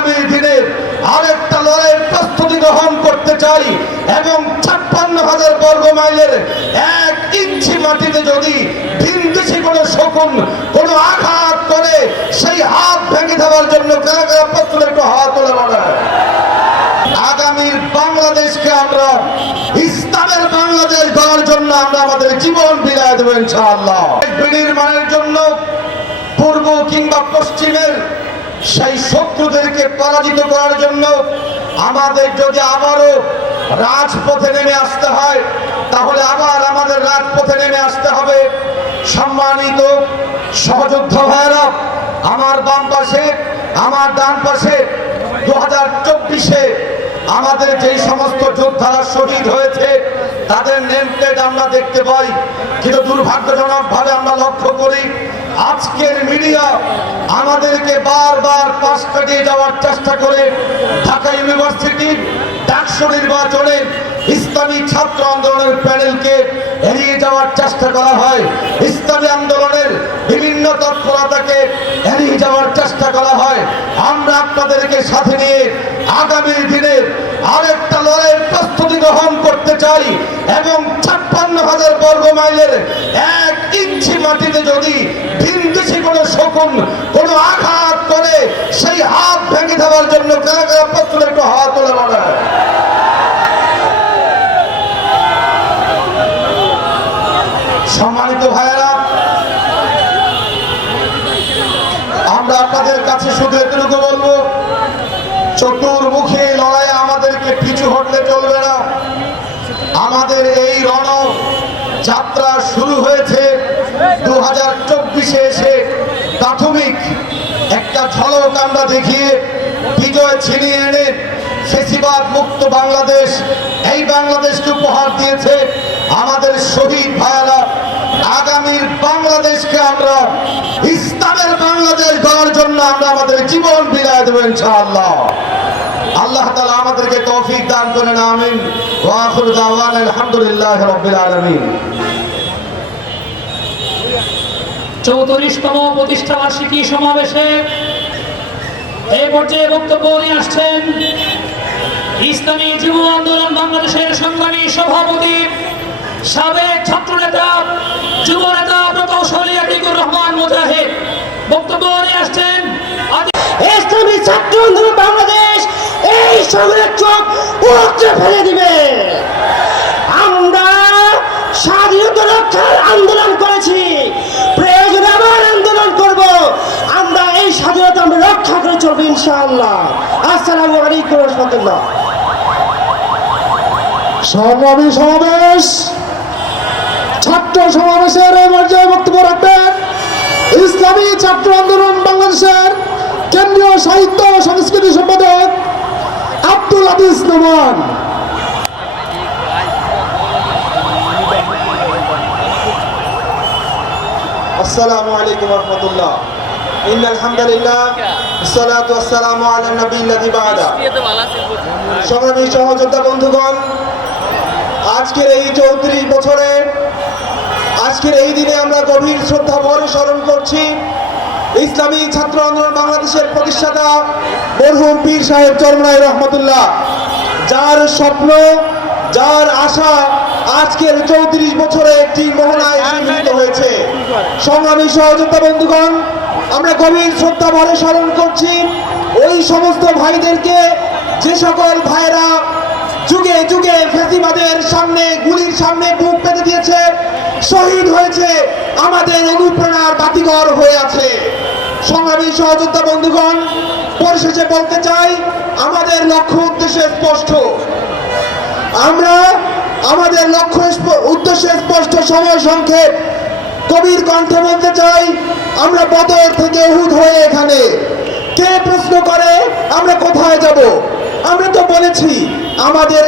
আগামী দিনে আরেকটা লড়াইয়ের প্রস্তুতি গ্রহণ করতে চাই এবং ছাপ্পান্ন হাজার বর্গ মাইলের এক ইঞ্চি মাটিতে যদি ভিনদেশি কোনো শকুন কোনো আঘাত করে, সেই হাত ভেঙে দেওয়ার জন্য কারা কারা প্রস্তুত একটু হাত তোলে আগামীর বাংলাদেশকে আমরা, ইসলামের বাংলাদেশ গড়ার জন্য আমরা আমাদের জীবন বিলাই দেবো ইনশাআল্লাহ। বিনির্মাণের জন্য সেই শত্রুদেরকে পরাজিত করার জন্য আমাদের যদি আবারও রাজপথে নেমে আসতে হয়, তাহলে আবার আমাদের রাজপথে নেমে আসতে হবে। সম্মানিত সহযোদ্ধ ভাইরা আমার বাম পাশে, আমার ডান পাশে দু হাজার চব্বিশে আমাদের যেই সমস্ত যোদ্ধারা শহীদ হয়েছে, তাদের নেম আমরা দেখতে পাই। কিন্তু দুর্ভাগ্যজনক ভাবে আমরা লক্ষ্য করি আজকের মিডিয়া আমাদেরকে বারবার পাশ কাটিয়ে যাওয়ার চেষ্টা করে ঢাকা ইউনিভার্সিটির ডাকসু নির্বাচনে ইসলামী ছাত্র আন্দোলনের প্যানেলকে এড়িয়ে যাওয়ার চেষ্টা করা হয়। ইসলামী আন্দোলনের বিভিন্ন তৎপরতাকে এড়িয়ে যাওয়ার চেষ্টা করা হয়। আমরা আপনাদেরকে সাথে নিয়ে আগামী দিনে আরেকটা লড়াইয়ের প্রস্তুতি গ্রহণ করতে চাই এবং ছাপ্পান্ন হাজার বর্গ মাইলের এক ইঞ্চি মাটিতে যদি ভিনদেশি কোনো শকুন, কোনো আঘাত করে, সেই হাত ভেঙে দেওয়ার জন্য কারা কারা প্রস্তুত একটু হাত তোলে বলে সম্মানিত ভাইয়েরা, আমরা আপনাদের কাছে শুধু এতটুকু বলব চতুর্মুখী যাত্রা শুরু হয়েছে দু হাজার চব্বিশে এসে প্রাথমিক একটা ঝলক আমরা দেখিয়ে বিজয় ছিনিয়ে এনে ফেসিবাদ মুক্ত বাংলাদেশ, এই বাংলাদেশকে উপহার দিয়েছে আমাদের শহীদ ভাইয়ারা। আগামীর বাংলাদেশকে আমরা, ইসলামের বাংলাদেশ গড়ার জন্য আমরা আমাদের জীবন বিলাই দেবো ইনশাআল্লাহ। আল্লাহ তালা আমাদেরকে তৌফিক দান করেন আমিন। ওয়া আখিরু দাওয়ানা আলহামদুলিল্লাহি রাব্বিল আলামিন। চৌত্রিশতম প্রতিষ্ঠা বার্ষিকী সমাবেশে এই পর্যায়ে বক্তব্য নিয়ে আসছেন ইসলামী যুব আন্দোলন বাংলাদেশের সংগ্রামী সভাপতি সাবেক ছাত্র নেতা যুব নেতা প্রকৌশলী আতিকুর রহমান মুজাহিদ। বক্তব্য নিয়ে আসছেন ইসলামী ছাত্র আন্দোলন এই চোখ উড়তে ফেলে দিবে। আমরা স্বাধীনতা রক্ষার আন্দোলন করেছি। প্রয়োজনে আবার আন্দোলন করব। আমরা এই স্বাধীনতা আমরা রক্ষা করে চলবো ইনশাআল্লাহ। আসসালামু আলাইকুম রহমতুল্লাহ। সংগ্রামী সমাবেশ, ছাত্র সমাবেশের এই পর্যায়ে বক্তব্য রাখবেন ইসলামী ছাত্র আন্দোলন বাংলাদেশের কেন্দ্রীয় সাহিত্য সংস্কৃতি সম্পাদক আব্দুল আদিস নোমান আসসালামু আলাইকুম রহমতুল্লাহ। ইন আলহামদুলিল্লাহ সহযোদ্ধা বন্ধুগণ, আজকের এই চৌত্রিশ বছরে, আজকের এই দিনে আমরা গভীর শ্রদ্ধা ভরে স্মরণ করছি। ইসলামী ছাত্র আন্দোলন বাংলাদেশের প্রতিষ্ঠাতা মরহুম পীর সাহেব চরমনাই রহমতুল্লাহ। যার স্বপ্ন, যার আশা আজকের চৌত্রিশ বছরে একটি মোহনায় মিলিত হয়েছে। সংগ্রামী সহযোদ্ধা বন্ধুগণ, আমরা গভীর শ্রদ্ধা ভরে স্মরণ করছি, ওই সমস্ত ভাইদেরকে যে সকল ভাইরা যুগে যুগে ফেসিবাদের সামনে, গুলির সামনে বুক পেতে দিয়েছে। শহীদ হয়েছে আমাদের অনুপ্রেরণার বাতিঘর হয়ে আছে। সংগ্রামী সহযোদ্ধা বন্ধুগণ, পরিশেষে বলতে চাই, আমাদের লক্ষ্য উদ্দেশ্য স্পষ্ট। আমরা আমাদের লক্ষ্য উদ্দেশ্য স্পষ্ট, সময় সংক্ষেপ। কবির কণ্ঠে বলতে চাই, আমরা বদর থেকে উহুদ হয়ে এখানে। কে প্রশ্ন করে, আমরা কোথায় যাব? আমরা তো বলেছি আমাদের